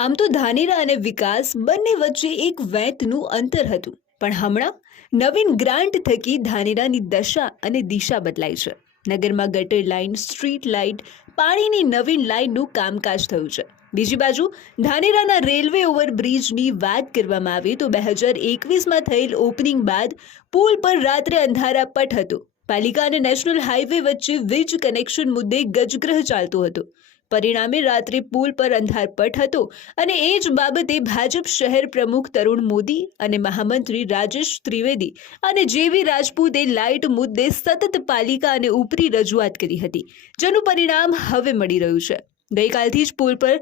આમ તો ધાનેરા અને વિકાસ બંને વચ્ચે એક વેંતનું અંતર હતું, પણ હમણાં નવીન ગ્રાન્ટ થકી ધાનેરાની દશા અને દિશા બદલાઈ છે. નગરમાં ગટર લાઇન, સ્ટ્રીટ લાઇટ, પાણીની નવીન લાઇનનું કામકાજ થયું છે. બીજી બાજુ ધાનેરાના રેલવે ઓવરબ્રિજની વાત કરવામાં આવે તો 2021માં થયેલ ઓપનિંગ બાદ પુલ પર રાત્રે અંધારા પટ હતો. પાલિકા અને નેશનલ હાઈવે વચ્ચે વીજ કનેક્શન મુદ્દે ગજગ્રહ ચાલતો હતો. પરિણામે રાત્રે પુલ પર અંધારપટ હતો અને એ જ બાબતે ભાજપ શહેર પ્રમુખ તરુણ મોદી અને મહામંત્રી રાજેશ ત્રિવેદી અને જેવી રાજપૂતે લાઇટ મુદ્દે સતત પાલિકા અને ઉપરી રજૂઆત કરી હતી, જેનું પરિણામ હવે મળી રહ્યું છે. ગઈકાલથી જ પુલ પર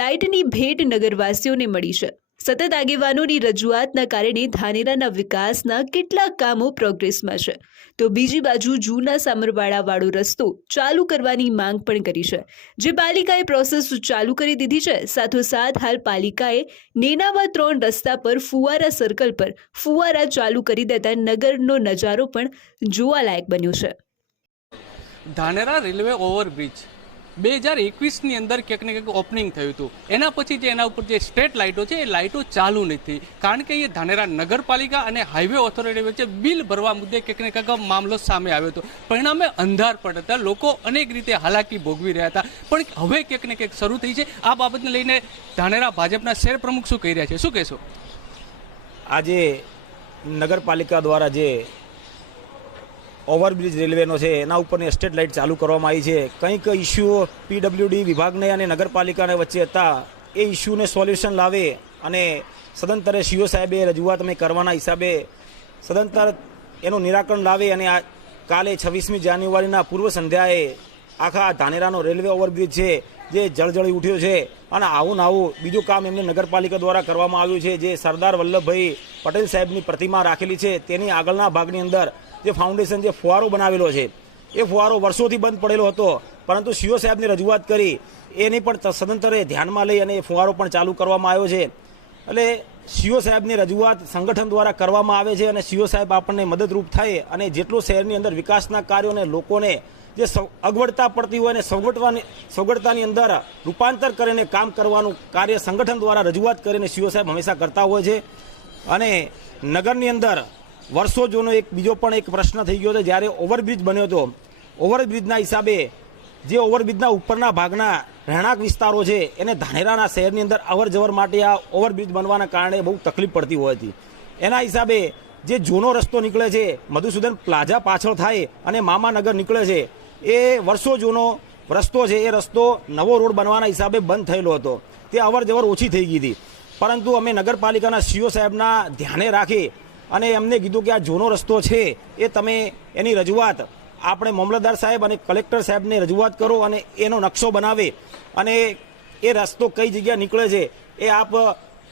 લાઇટની ભેટ નગરવાસીઓને મળી છે. સતત આગેવાનોની રજૂઆતના કારણે ધાનેરાના વિકાસના કેટલાક કામો પ્રોગ્રેસમાં છે, તો બીજી બાજુ જૂના સામરવાડાવાળો રસ્તો ચાલુ કરવાની માંગ પણ કરી છે, જે પાલિકાએ પ્રોસેસ ચાલુ કરી દીધી છે. સાથોસાથ હાલ પાલિકાએ નેનાવા 3 રસ્તા પર ફુવારા સર્કલ પર ફુવારા ચાલુ કરી દેતા નગરનો નજારો પણ જોવાલાયક બન્યો છે. ધાનેરા રેલવે ઓવરબ્રિજ 2021ની અંદર ક્યાંક ને ક્યાંક ઓપનિંગ થયું હતું. એના પછી જે એના ઉપર જે સ્ટ્રીટ લાઇટો છે એ લાઇટો ચાલુ નથી, કારણ કે એ ધાનેરા નગરપાલિકા અને હાઈવે ઓથોરિટી વચ્ચે બિલ ભરવા મુદ્દે ક્યાંક ને ક્યાંક મામલો સામે આવ્યો હતો. પરિણામે અંધારપટ હતા, લોકો અનેક રીતે હાલાકી ભોગવી રહ્યા હતા. પણ હવે ક્યાંક ને ક્યાંક શરૂ થઈ છે. આ બાબતને લઈને ધાનેરા ભાજપના શહેર પ્રમુખ શું કહી રહ્યા છે, શું કહેશો? આજે નગરપાલિકા દ્વારા જે ઓવરબ્રિજ રેલવેનો છે એના ઉપરની સ્ટ્રીટ લાઇટ ચાલુ કરવામાં આવી છે. કંઈક ઇસ્યુઓ પીડબ્લ્યુડી વિભાગને અને નગરપાલિકાને વચ્ચે હતા, એ ઇસ્યુને સોલ્યુશન લાવે અને સદંતરે સીઓ સાહેબે રજૂઆત અમે કરવાના હિસાબે સદંતર એનું નિરાકરણ લાવે અને આ કાલે 26મી જાન્યુઆરીના પૂર્વ સંધ્યાએ આખા ધાનેરાનો રેલવે ઓવરબ્રિજ છે જે જળજળી ઉઠ્યો છે. અને આવું બીજું કામ એમને નગરપાલિકા દ્વારા કરવામાં આવ્યું છે. જે સરદાર વલ્લભભાઈ પટેલ સાહેબની પ્રતિમા રાખેલી છે તેની આગળના ભાગની અંદર જે ફાઉન્ડેશન જે ફુવારો બનાવેલો છે એ ફુવારો વર્ષોથી બંધ પડેલો હતો, પરંતુ સીઓ સાહેબની રજૂઆત કરી એની પણ સદંતરે ધ્યાનમાં લઈ અને એ ફુવારો પણ ચાલુ કરવામાં આવ્યો છે. એટલે સીઓ સાહેબની રજૂઆત સંગઠન દ્વારા કરવામાં આવે છે અને સીઓ સાહેબ આપણને મદદરૂપ થાય અને જેટલું શહેરની અંદર વિકાસના કાર્યોને લોકોને જે અગવડતા પડતી હોય અને સગવડતાની અંદર રૂપાંતર કરીને કામ કરવાનું કાર્ય સંગઠન દ્વારા રજૂઆત કરીને સીઓ સાહેબ હંમેશા કરતા હોય છે. અને નગરની અંદર વર્ષો જૂનો એક બીજો પણ એક પ્રશ્ન થઈ ગયો હતો. જ્યારે ઓવરબ્રિજ બન્યો હતો, ઓવરબ્રિજના હિસાબે જે ઓવરબ્રિજના ઉપરના ભાગના રહેણાંક વિસ્તારો છે એને ધાનેરાના શહેરની અંદર અવર જવર માટે આ ઓવરબ્રિજ બનવાના કારણે બહુ તકલીફ પડતી હોય હતી. એના હિસાબે જે જૂનો રસ્તો નીકળે છે મધુસૂદન પ્લાઝા પાછળ થાય અને મામાનગર નીકળે છે, એ વર્ષો જૂનો રસ્તો છે, એ રસ્તો નવો રોડ બનવાના હિસાબે બંધ થયેલો હતો. તે અવર જવર ઓછી થઈ ગઈ હતી, પરંતુ અમે નગરપાલિકાના સીઓ સાહેબના ધ્યાને રાખી અને એમને કીધું કે આ જૂનો રસ્તો છે એ તમે એની રજૂઆત આપણે મામલતદાર સાહેબ અને કલેક્ટર સાહેબને રજૂઆત કરો અને એનો નકશો બનાવે અને એ રસ્તો કઈ જગ્યા નીકળે છે એ આપ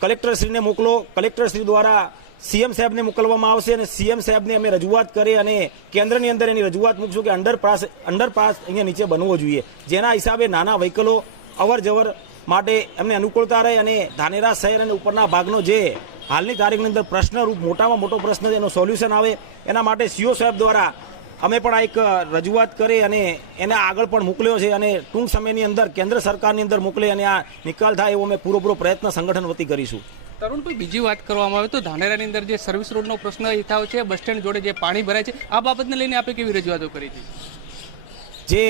કલેક્ટરશ્રીને મોકલો. કલેક્ટરશ્રી દ્વારા સીએમ સાહેબને મોકલવામાં આવશે અને સીએમ સાહેબને અમે રજૂઆત કરી અને કેન્દ્રની અંદર એની રજૂઆત મૂકશું કે અંડરપાસ અહીંયા નીચે બનવો જોઈએ, જેના હિસાબે નાના વ્હીકલો અવર જવર માટે એમને અનુકૂળતા રહે અને ધાનેરા શહેર અને ઉપરના ભાગનો જે હાલની તારીખની અંદર પ્રશ્નરૂપ મોટામાં મોટો પ્રશ્ન છે એનું સોલ્યુશન આવે. એના માટે સીઓ સાહેબ દ્વારા અમે પણ આ એક રજૂઆત કરી અને એને આગળ પણ મોકલ્યો છે અને ટૂંક સમયની અંદર કેન્દ્ર સરકારની અંદર મોકલી અને આ નિકાલ થાય એવો અમે પૂરો પ્રયત્ન સંગઠન વતી કરીશું. તરુણભાઈ, બીજી વાત કરવામાં આવે તો ધાનેરાની અંદર જે સર્વિસ રોડનો પ્રશ્ન યથાવત છે, બસ સ્ટેન્ડ જોડે જે પાણી ભરાય છે, આ બાબતને લઈને આપણે કેવી રજૂઆતો કરી છે? જે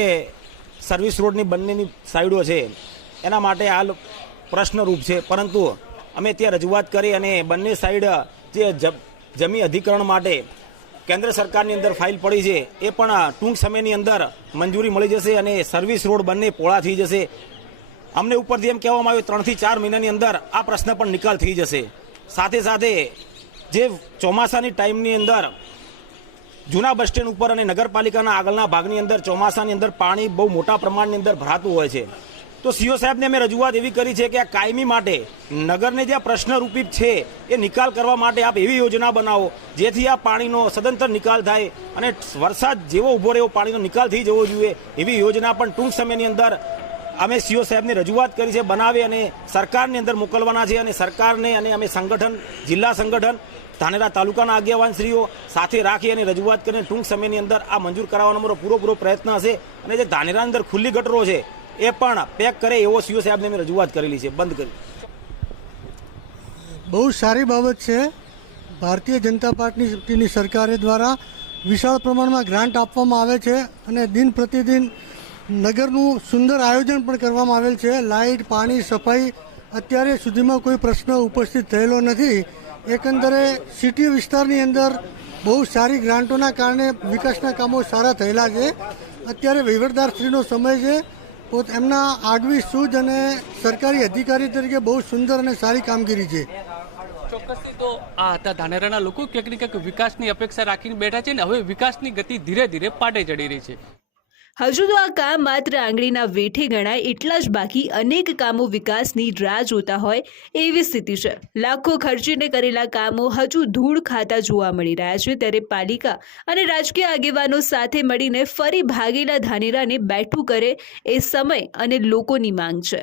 સર્વિસ રોડની બંનેની સાઈડો છે એના માટે હાલ પ્રશ્નરૂપ છે, પરંતુ અમે ત્યાં રજૂઆત કરી અને બંને સાઈડ જે જમીન અધિકરણ માટે કેન્દ્ર સરકારની અંદર ફાઇલ પડી છે એ પણ ટૂંક સમયની અંદર મંજૂરી મળી જશે અને સર્વિસ રોડ બંને પોળા થઈ જશે. અમને ઉપરથી એમ કહેવામાં આવ્યું 3 થી 4 મહિનાની અંદર આ પ્રશ્ન પણ નિકાલ થઈ જશે. સાથે જે ચોમાસાની ટાઈમની અંદર જૂના બસ સ્ટેન્ડ ઉપર અને નગરપાલિકાના આગળના ભાગની અંદર ચોમાસાની અંદર પાણી બહુ મોટા પ્રમાણની અંદર ભરાતું હોય છે, તો સીઓ સાહેબને અમે રજૂઆત એવી કરી છે કે આ કાયમી માટે નગરને જે આ પ્રશ્નરૂપી છે એ નિકાલ કરવા માટે આપ એવી યોજના બનાવો જેથી આ પાણીનો સદંતર નિકાલ થાય અને વરસાદ જેવો ઊભો રહે એવો પાણીનો નિકાલ થઈ જવો જોઈએ. એવી યોજના પણ ટૂંક સમયની અંદર અમે સીઓ સાહેબને રજૂઆત કરી છે, બનાવી અને સરકારની અંદર મોકલવાના છે. અને સરકારને અને અમે સંગઠન, જિલ્લા સંગઠન, ધાનેરા તાલુકાના આગેવાનશ્રીઓ સાથે રાખી અને રજૂઆત કરીને ટૂંક સમયની અંદર આ મંજૂર કરાવવાનો અમારો પૂરો પ્રયત્ન હશે. અને જે ધાનેરાની અંદર ખુલ્લી ગટરો છે એ પણ પેક કરે એવો સીઓ સાહેબને અમે રજૂઆત કરેલી છે, બંધ કરી. બહુ સારી બાબત છે. ભારતીય જનતા પાર્ટીની સરકારે દ્વારા વિશાળ પ્રમાણમાં ગ્રાન્ટ આપવામાં આવે છે અને દિન પ્રતિદિન નગરનું સુંદર આયોજન પણ કરવામાં આવેલ છે. લાઇટ, પાણી, સફાઈ અત્યારે સુધીમાં કોઈ પ્રશ્ન ઉપસ્થિત થયેલો નથી. એકંદરે સિટી વિસ્તારની અંદર બહુ સારી ગ્રાન્ટોના કારણે વિકાસના કામો સારા થયેલા છે. અત્યારે વહીવટદારશ્રીનો સમય છે. એમના આગવી સૂઝ અને સરકારી અધિકારી તરીકે બહુ સુંદર અને સારી કામગીરી છે. ચોક્કસથી તો આ હતા ધાનેરાના લોકો ક્યાંક ને ક્યાંક વિકાસની અપેક્ષા રાખીને બેઠા છે ને હવે વિકાસની ગતિ ધીરે ધીરે પાટે ચડી રહી છે. હજુ તો આ કામ માત્ર આંગળીના વેઠે ગણાય એટલા જ બાકી અનેક કામો વિકાસની રાહ જોતા હોય એવી સ્થિતિ છે. લાખો ખર્ચીને કરેલા કામો હજુ ધૂળ ખાતા જોવા મળી રહ્યા છે. ત્યારે પાલિકા અને રાજકીય આગેવાનો સાથે મળીને ફરી ભાગેલા ધાનેરાને બેઠું કરે એ સમય અને લોકોની માંગ છે.